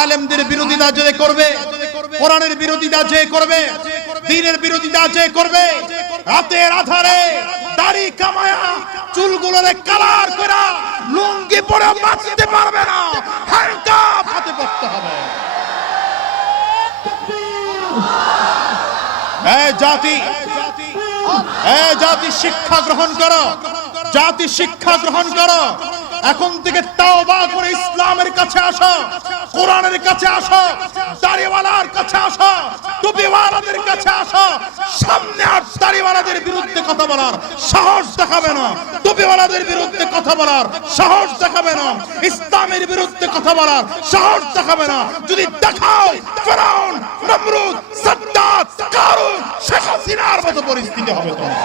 আলেমদের বিরোধিতা যে করবে, কোরআনের বিরোধিতা যে করবে, দিনের বিরোধিতা যে করবে, রাতের আধারে দাড়ি কামায়া চুলগুলোরে কালার করা লুঙ্গি পরে বাঁচতে পারবে না হ্যান্ডকাপ হাতে পড়তে হবে। এই জাতি এই জাতি শিক্ষা গ্রহণ করো, জাতি শিক্ষা গ্রহণ করো। এখন থেকে তাওবা করে ইসলামের কাছে আসো, কোরআনের কাছে আসো, দাড়িওয়ালার কাছে আসা, টুপিওয়ালাদের কাছে আসা, সামনে আর দাড়িওয়ালাদের বিরুদ্ধে কথা বলার সাহস দেখাবে না, টুপিওয়ালাদের বিরুদ্ধে কথা বলার সাহস দেখাবে না, ইসলামের বিরুদ্ধে কথা বলার সাহস দেখাবে না। যদি দেখাও, ফেরাউন, নমরুদ, সাদ্দাত, কারুন, শেখ হাসিনার মতো পরিস্থিতি হবে তোমার।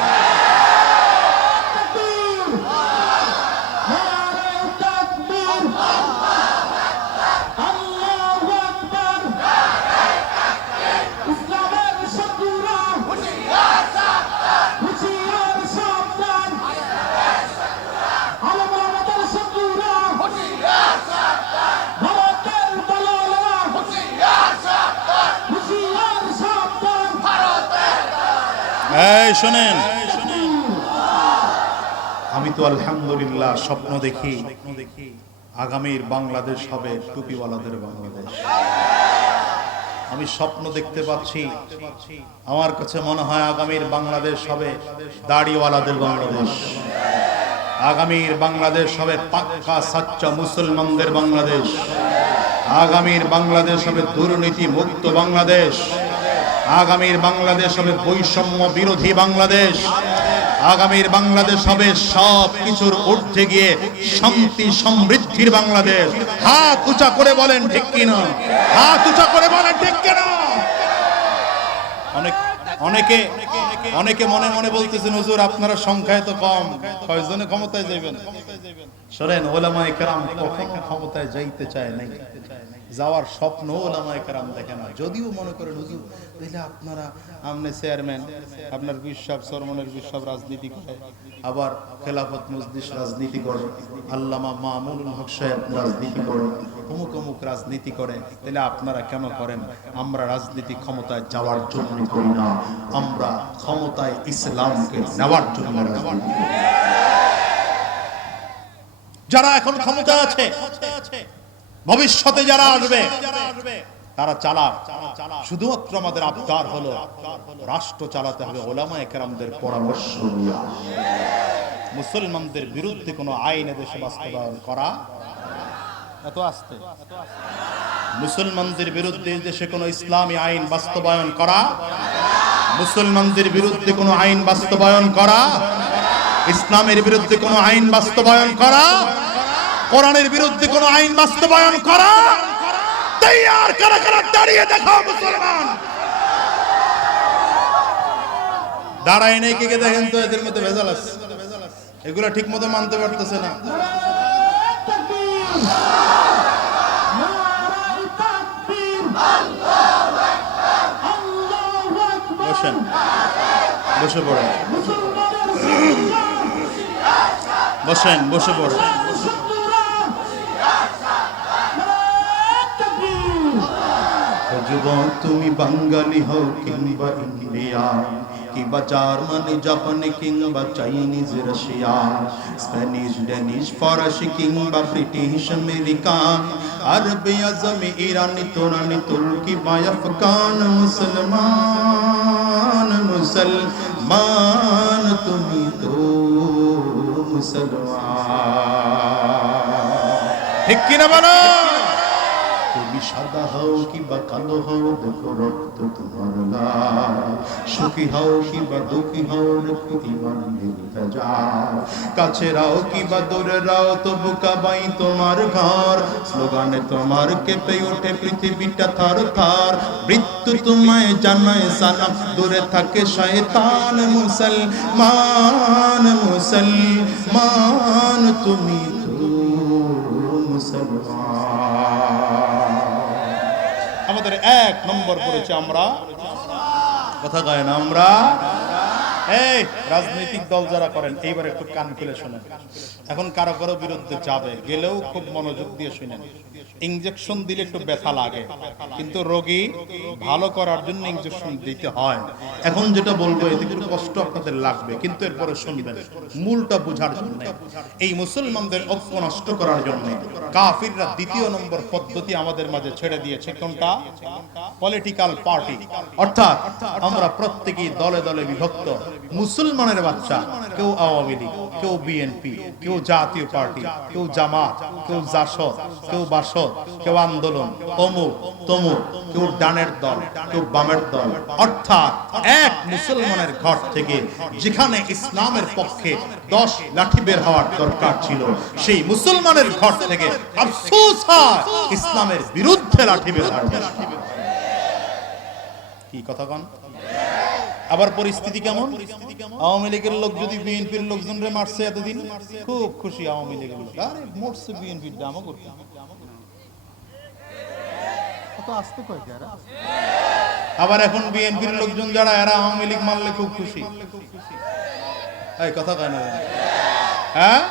আমি তো আলহামদুলিল্লাহ স্বপ্ন দেখি, আগামীর বাংলাদেশ হবে টুপিওয়ালাদের বাংলাদেশ। আমি স্বপ্ন দেখতে পাচ্ছি, আমার কাছে মনে হয় আগামীর বাংলাদেশ হবে দাড়িওয়ালাদের বাংলাদেশ। আগামীর বাংলাদেশ হবে পাক্কা সাচ্চা মুসলমানদের বাংলাদেশ। আগামীর বাংলাদেশ হবে দুর্নীতি মুক্ত বাংলাদেশ। আগামীর বাংলাদেশ হবে বৈষম্য বিরোধী বাংলাদেশ। আগামীর বাংলাদেশ হবে সব কিছুর ঊর্ধ্বে গিয়ে শান্তি সমৃদ্ধির বাংলাদেশ। হাত উঁচা করে বলেন, ঠিক কিনা? হাত উঁচা করে বলেন, ঠিক কিনা? অনেক অনেকে অনেকে মনে মনে বলতেছেন, হুজুর আপনারা সংখ্যায় তো কম। কয়জনে ক্ষমতায় যাবেন শোনেন, ওলামায়ে কেরাম কখনো ক্ষমতায় যাইতে চায় নাই। যাওয়ার স্বপ্ন ওলামায়ে কেরাম দেখে না। যদিও মনে করেন, হুজুর আপনারা আমনে চেয়ারম্যান, আপনার বিশ্বাব সরমনের বিশ্বাব রাজনীতি করে, আবার খেলাফত রাজনীতি করে, আল্লামা হক সাহেব রাজনীতি করে, অমুক অমুক রাজনীতি করে তাহলে আপনারা কেন করেন? আমরা রাজনীতি ক্ষমতায় যাওয়ার জন্য করি না। আমরা ক্ষমতায় ইসলামকে নেওয়ার জন্য রাজনীতি। যারা এখন ক্ষমতা আছে, ভবিষ্যতে যারা আসবে, তারা চালাক। শুধুমাত্র আমাদের আবদার হলো, রাষ্ট্র চালাতে হবে ওলামা একরামদের পরামর্শ মুসলমানদের বিরুদ্ধে কোনো আইন দেশে বাস্তবায়ন করা, এত আসতে। মুসলমানদের বিরুদ্ধে দেশে কোনো ইসলামী আইন বাস্তবায়ন করা, মুসলমানদের বিরুদ্ধে কোনো আইন বাস্তবায়ন করা ইসলামের বিরুদ্ধে কোনো আইন বাস্তবায়ন করা, কোরআনের বিরুদ্ধে কোনো আইন বাস্তবায়ন করা তৈয়ার কারা কারা দাঁড়িয়ে দাঁড়ায় নেই, কে দেখেন তো? এদের মধ্যে ভেজাল আছে। এগুলা ঠিক মতো মানতে বসে পড়েন। বসেন, বসে পড়েন যুবক, তুমি বাঙালি হও কিংবা ইন্ডিয়া, কিংবা জার্মানি, জাপানি, কিংবা চাইনিজ, রাশিয়া, স্প্যানিশ, ডেনিশ, ফরাসি, কিংবা ব্রিটিশ আমেরিকান আরবি, আজমি, ইরানি, তোরানি, তুর্কি বা আফগান, মুসলমান মুসলমান, তুমি তো মুসলমান ঠিক কিনা বলো? তুমি সাদা হও কিংবা কালো হও, দেখো রক্ত তোমার লাল। সুখী হও কিংবা দুঃখী হও রেখো ইমান কাছে রাও কিংবা দূরে রাও, তবু কাবাই তোমার ঘর। স্লোগানে তোমার কেঁপে ওঠে পৃথিবীটা থার থার। মৃত্যু তোমায় জানায় সালাম, দূরে থাকে শয়তান মুসলমান মুসলমান তুমি তো মুসলমান। আমাদের এক নম্বর করেছে আমরা। কথা কয় না আমরা? এই, রাজনৈতিক দল যারা করেন, এইবার একটু কান খুলে শোনেন। এখন কারও কারও বিরুদ্ধে যাবে, গেলেও খুব মনোযোগ দিয়ে শুনেন। ইঞ্জেকশন দিলে একটু ব্যথা লাগে, কিন্তু রোগী ভালো করার জন্য ইঞ্জেকশন দিতে হয়। এখন যেটা বলব, এতে একটু কষ্ট আপনাদের লাগবে, কিন্তু এরপরে শুনবেন। মূলটা বোঝার জন্য। এই মুসলমানদের ঐক্য নষ্ট করার জন্য। কাফিররা দ্বিতীয় নম্বর পদ্ধতি আমাদের মাঝে ছেড়ে দিয়েছে, কোনটা? পলিটিক্যাল পার্টি অর্থাৎ আমরা প্রত্যেকেই দলে দলে বিভক্ত। মুসলমানের বাচ্চা, কেউ আওয়ামী লীগ, কেউ বিএনপি কেউ জাতীয় পার্টি, কেউ জামাত, কেউ জাসদ, কেউ বাসদ, কেউ আন্দোলন অমুক তমুক, কেউ ডানের দল, কেউ বামের দল। অর্থাৎ এক মুসলমানের ঘর থেকে যেখানে ইসলামের পক্ষে দশ লাঠি বের হওয়ার দরকার ছিল, সেই মুসলমানের ঘর থেকে আফসোস হয় ইসলামের বিরুদ্ধে লাঠি বের হওয়ার কি কথা কন? আবার পরিস্থিতি কেমন? আওয়ামী লীগের লোক যদি বিএনপির লোকজনরে মারছে এতদিন খুব খুশি আওয়ামী লীগের লোক। আরে মরছে বিএনপির দামও করতে আসতে কয় আবার এখন বিএনপির লোকজন যারা এরা আওয়ামী লীগ মারলে খুব খুশি। এই কথা কয় না হ্যাঁ?